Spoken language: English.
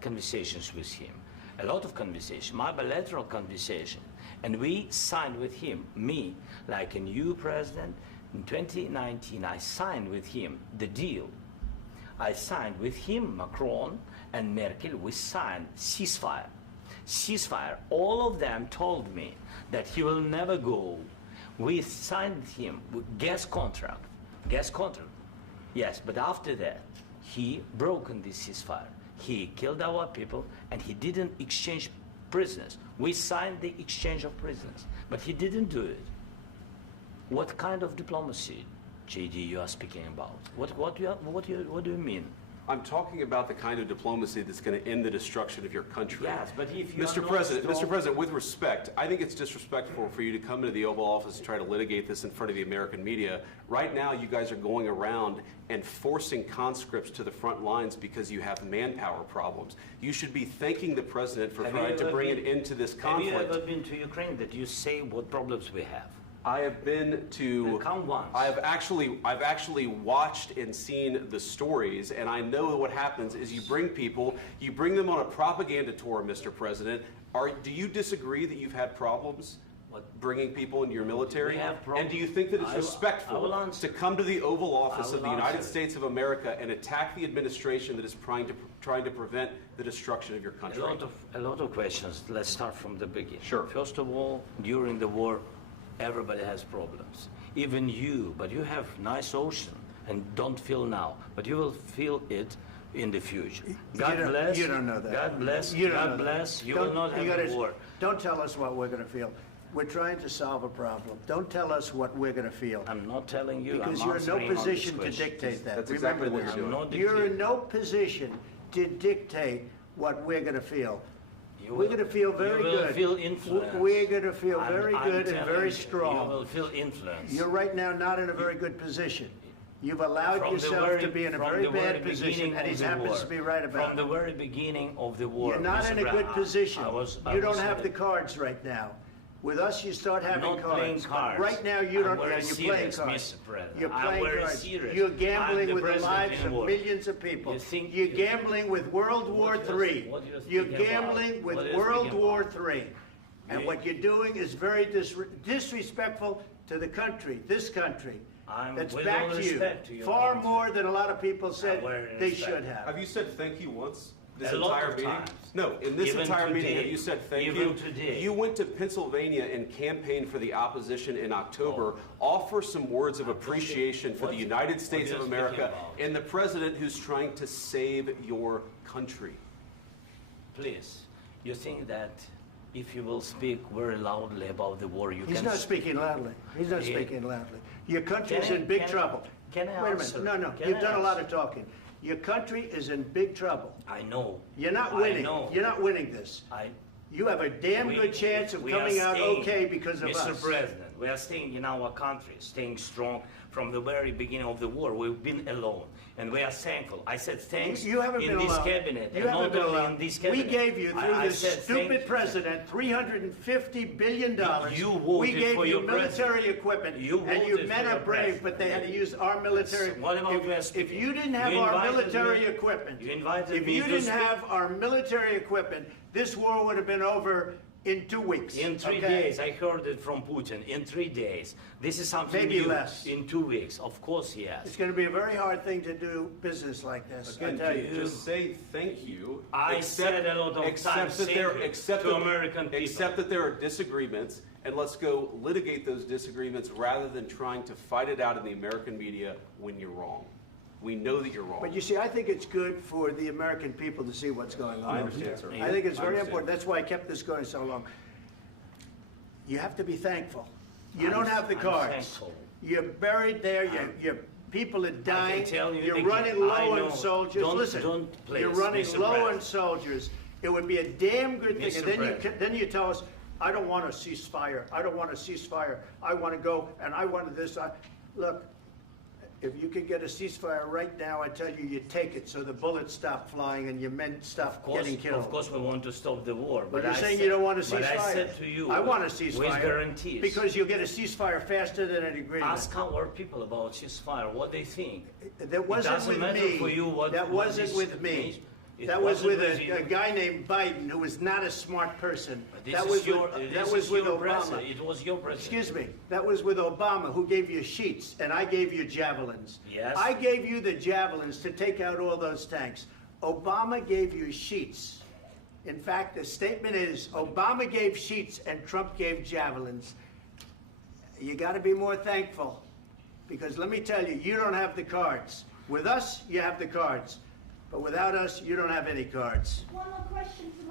had conversations with him, a lot of conversation, my bilateral conversation, and we signed with him, me, like a new president, in 2019, I signed with him the deal. I signed with him, Macron and Merkel, we signed ceasefire. Ceasefire, all of them told me that he will never go. We signed with him with gas contract, yes, but after that, he broken this ceasefire. He killed our people and he didn't exchange prisoners. We signed the exchange of prisoners, but he didn't do it. What kind of diplomacy, JD, you are speaking about? What do you mean? I'm talking about the kind of diplomacy that's going to end the destruction of your country. Yes, but if you Mr. President, with respect, I think it's disrespectful for you to come into the Oval Office and try to litigate this in front of the American media. Right now, you guys are going around and forcing conscripts to the front lines because you have manpower problems. You should be thanking the President for trying to bring an end to this conflict. Have you ever been to Ukraine that you say what problems we have? I have been to. Come once. I've actually watched and seen the stories, and I know what happens is you bring them on a propaganda tour, Mr. President. Do you disagree that you've had problems bringing people into your military? And do you think that it's respectful to come to the Oval Office of the United States of America and attack the administration that is trying to prevent the destruction of your country? A lot of questions. Let's start from the beginning. Sure. First of all, during the war, everybody has problems, even you, but you have nice ocean and don't feel now, but you will feel it in the future. God bless. You don't know that. God bless. You God bless. You will not have a war. Don't tell us what we're going to feel. We're trying to solve a problem. Don't tell us what we're going to feel. I'm not telling you. Because you're in no position to dictate that. That's exactly what you're doing. You're in no position to dictate what we're going to feel. We're going to feel very good. You will feel influence. We're going to feel very good and very strong. You will feel influence. You're right now not in a very good position. You've allowed yourself to be in a very bad position, and he happens to be right about it. From the very beginning of the war. You're not in a good position. You don't have the cards right now. With us, you start having cards. Right now, you don't. You're playing cards. You're playing cards. You're gambling with the lives of millions of people. You're gambling with World War III. You're gambling with World War III. And what you're doing is very disrespectful to the country, this country. That's back to you. Far more than a lot of people said they should have. Have you said thank you once? This entire meeting? No, in this entire meeting, have you said thank you? You went to Pennsylvania and campaigned for the opposition in October. Offer some words of appreciation for the United States of America and the president who's trying to save your country. Please, you think that if you will speak very loudly about the war, you can... He's not speaking loudly. He's not speaking loudly. Your country is in big trouble. Can I Wait a minute. No. You've done a lot of talking. Your country is in big trouble. I know. You're not winning. You're not winning this. You have a damn good chance of coming out okay because of us. Mr. President, we are staying in our country, staying strong from the very beginning of the war. We've been alone, and we are thankful. I said thanks you haven't in been this alone. cabinet, you and not only in this cabinet. We gave you, through this stupid president, $350 billion. You voted we gave for you your military equipment, and your men are brave, but they had to use our military. If you didn't have our military equipment, if you didn't have our military equipment, this war would have been over in 2 weeks. In 3 days. I heard it from Putin. In 3 days. This is something maybe new. Less. In 2 weeks. Of course, yes. It's going to be a very hard thing to do business like this. Again, I tell you. Just say thank you. I said a lot of times to American people. Accept that there are disagreements, and let's go litigate those disagreements rather than trying to fight it out in the American media when you're wrong. We know that you're wrong. But you see, I think it's good for the American people to see what's going on. I understand, sir. I think it's very important. That's why I kept this going so long. You have to be thankful. You don't have the cards. Thankful. You're buried there. Your people are dying. You're running I low know. on soldiers. Listen, please, you're running Mr. low President. on soldiers. It would be a damn good thing. Mr. And then you tell us, I don't want a ceasefire. I don't want a ceasefire. I want to go, and I want this. Look. If you could get a ceasefire right now, I tell you, you take it so the bullets stop flying and your men stop getting killed. Of course, we want to stop the war. But you're saying you don't want a ceasefire. But I said to you, I want a ceasefire. With guarantees. Because you'll get a ceasefire faster than an agreement. Ask our people about ceasefire, what they think. That wasn't with me. For you what that wasn't with me. That was with a guy named Biden, who was not a smart person. That was with Obama. It was your president. Excuse me. That was with Obama, who gave you sheets, and I gave you javelins. Yes. I gave you the javelins to take out all those tanks. Obama gave you sheets. In fact, the statement is Obama gave sheets and Trump gave javelins. You got to be more thankful, because let me tell you, you don't have the cards. With us, you have the cards. But without us, you don't have any cards. One more question.